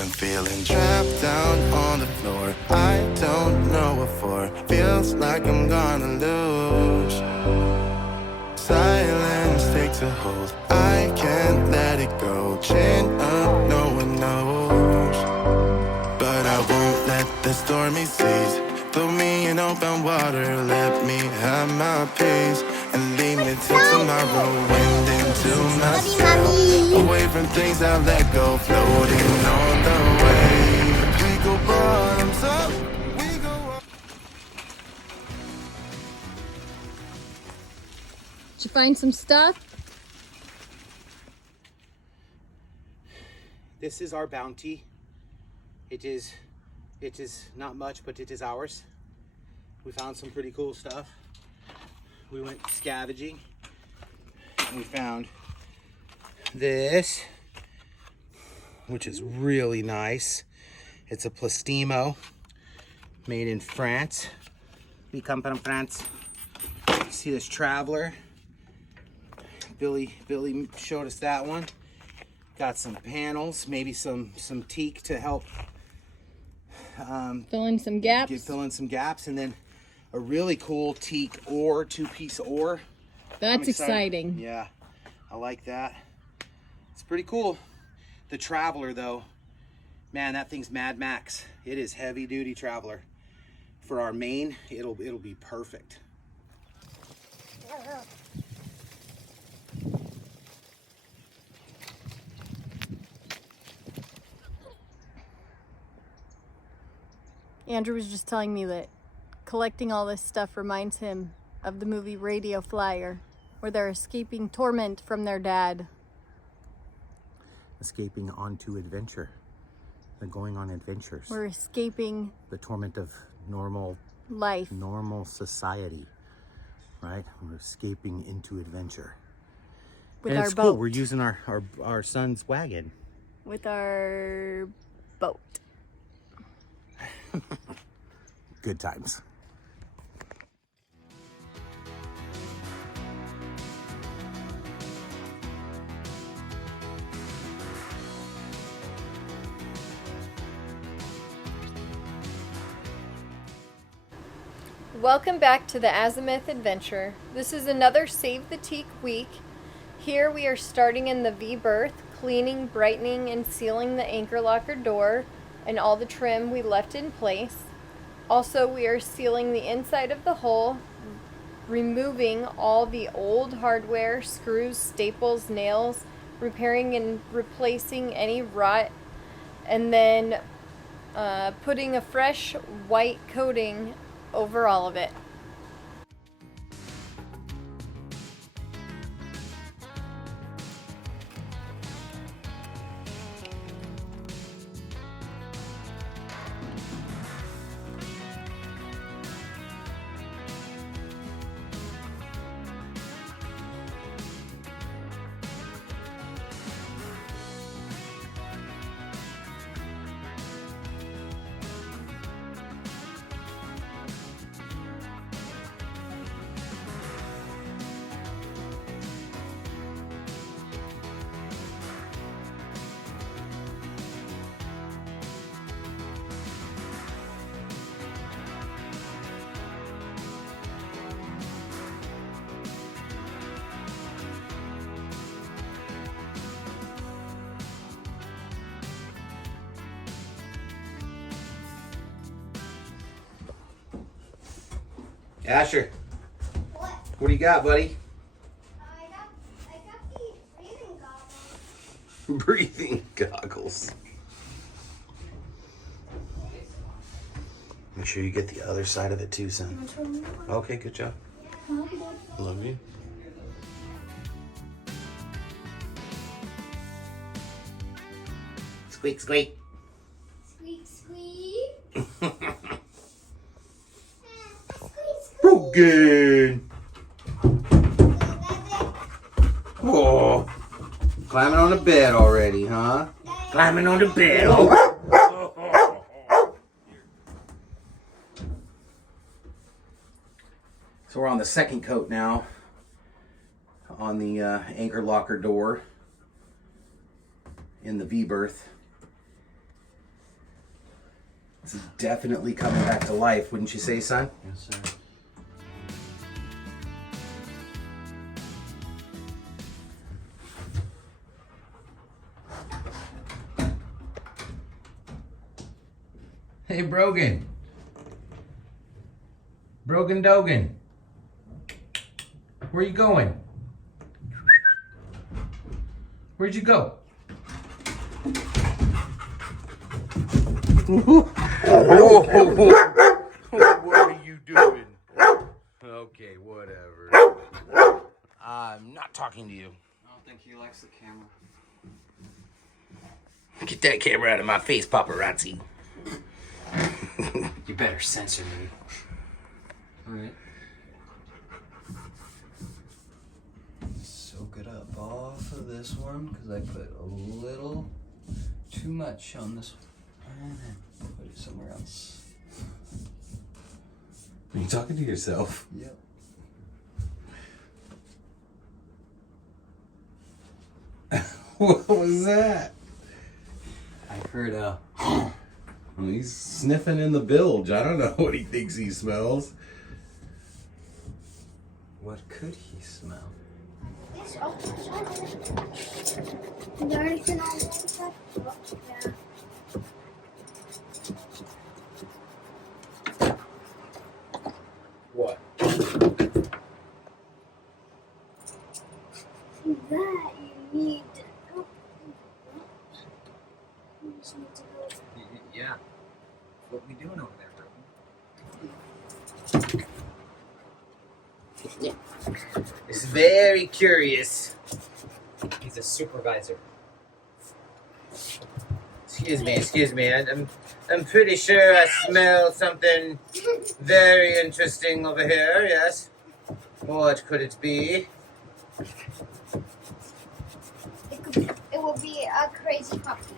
been feeling trapped down on the floor. I don't know what for. Feels like I'm gonna lose. Silence takes a hold. I can't let it go. Chin up, no one knows. But I won't let the stormy seas throw me in open water. Let me have my peace and leave me till tomorrow. Wind into my sail, away from things I let go. Floating on the waves, we go bottoms up, we go up. Did you find some stuff? This is our bounty. It is not much, but it is ours. We found some pretty cool stuff. We went scavenging and we found this, which is really nice. It's a Plastimo made in France. We come from France. You see this Traveler. Billy showed us that one. Got some panels, maybe some teak to help Fill in some gaps. fill in some gaps, and then a really cool teak oar, two-piece oar. That's exciting. Yeah, I like that. It's pretty cool. The Traveler, though, man, that thing's Mad Max. It is heavy-duty Traveler. For our main, it'll be perfect. Andrew was just telling me that collecting all this stuff reminds him of the movie Radio Flyer, where they're escaping torment from their dad. Escaping onto adventure. They're going on adventures. We're escaping The torment of normal life. society, right? We're escaping into adventure. With And our it's boat. cool. We're using our son's wagon. With our boat. Good times. Welcome back to the Azimuth Adventure. This is another Save the Teak week. Here we are starting in the V-Berth, cleaning, brightening, and sealing the anchor locker door and all the trim we left in place. Also, we are sealing the inside of the hull, removing all the old hardware, screws, staples, nails, repairing and replacing any rot, and then putting a fresh white coating over all of it. Asher, What? what do you got, buddy? I got the breathing goggles. Breathing goggles. Make sure you get the other side of it too, son. Okay, good job. Love you. Squeak, squeak. Squeak, squeak. Broken. Oh, climbing on the bed already, huh? Climbing on the bed. Oh. So we're on the second coat now on the anchor locker door in the V-Berth. It's definitely coming back to life, wouldn't you say, son? Yes, sir. Hey, Brogan. Brogan Dogan. Where you going? Where'd you go? What are you doing? Okay, whatever. I'm not talking to you. I don't think he likes the camera. Get that camera out of my face, paparazzi. You better censor me. Alright. Soak it up off of this one, because I put a little too much on this one. And then put it somewhere else. Are you talking to yourself? Yep. What was that? I heard Well, he's sniffing in the bilge. I don't know what he thinks he smells. what could he smell? Yes, oh, sorry. Is there anything on the inside? Oh, yeah. What? For that, you need to go. You just need to go. Yeah. What we doing over there, bro? It's very curious. He's a supervisor. Excuse me. I'm pretty sure I smell something very interesting over here, yes. What could it be? It will be a crazy puppy.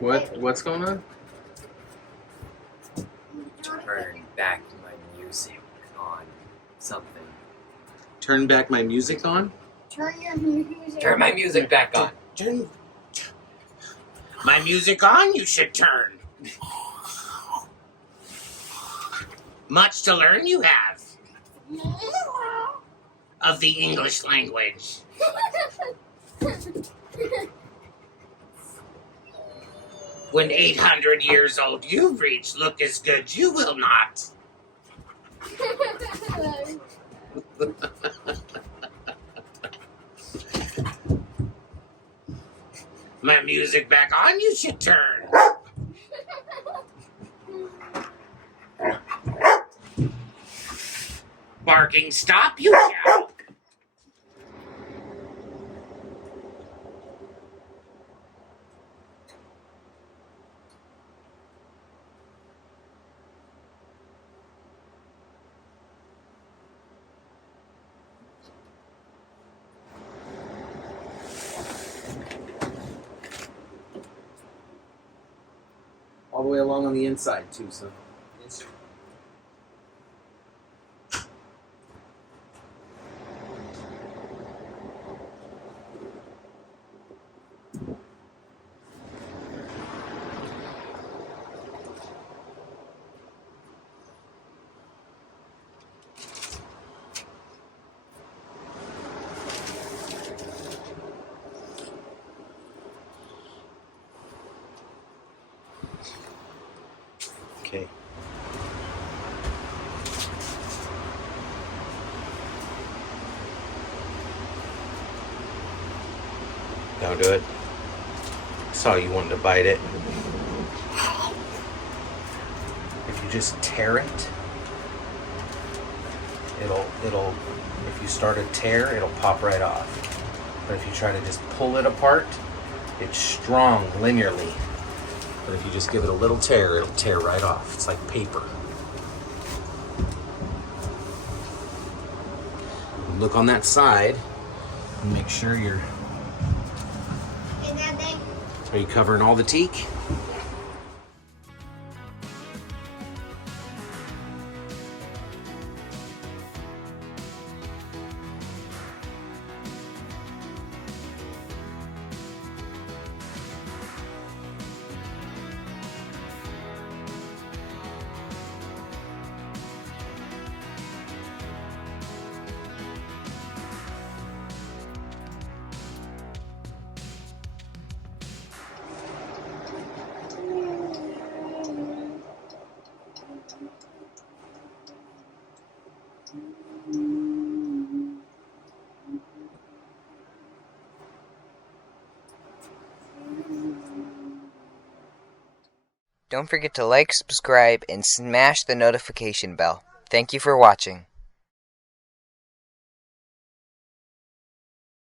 What's going on? Turn back my music on something. Turn back my music on? Turn your music. Turn my music back on. Turn my music on, you should turn. Much to learn you have of the English language. When 800 years old you've reached, look as good you will not. My music back on, you should turn. Barking stop, you shall. All the way along on the inside, too, so. Yes, sir. Okay. Don't do it. Saw you wanted to bite it. If you just tear it, it'll if you start a tear, it'll pop right off. But if you try to just pull it apart, it's strong linearly. But if you just give it a little tear, it'll tear right off. It's like paper. Look on that side and make sure you're. Are you covering all the teak? Don't forget to like, subscribe, and smash the notification bell. Thank you for watching.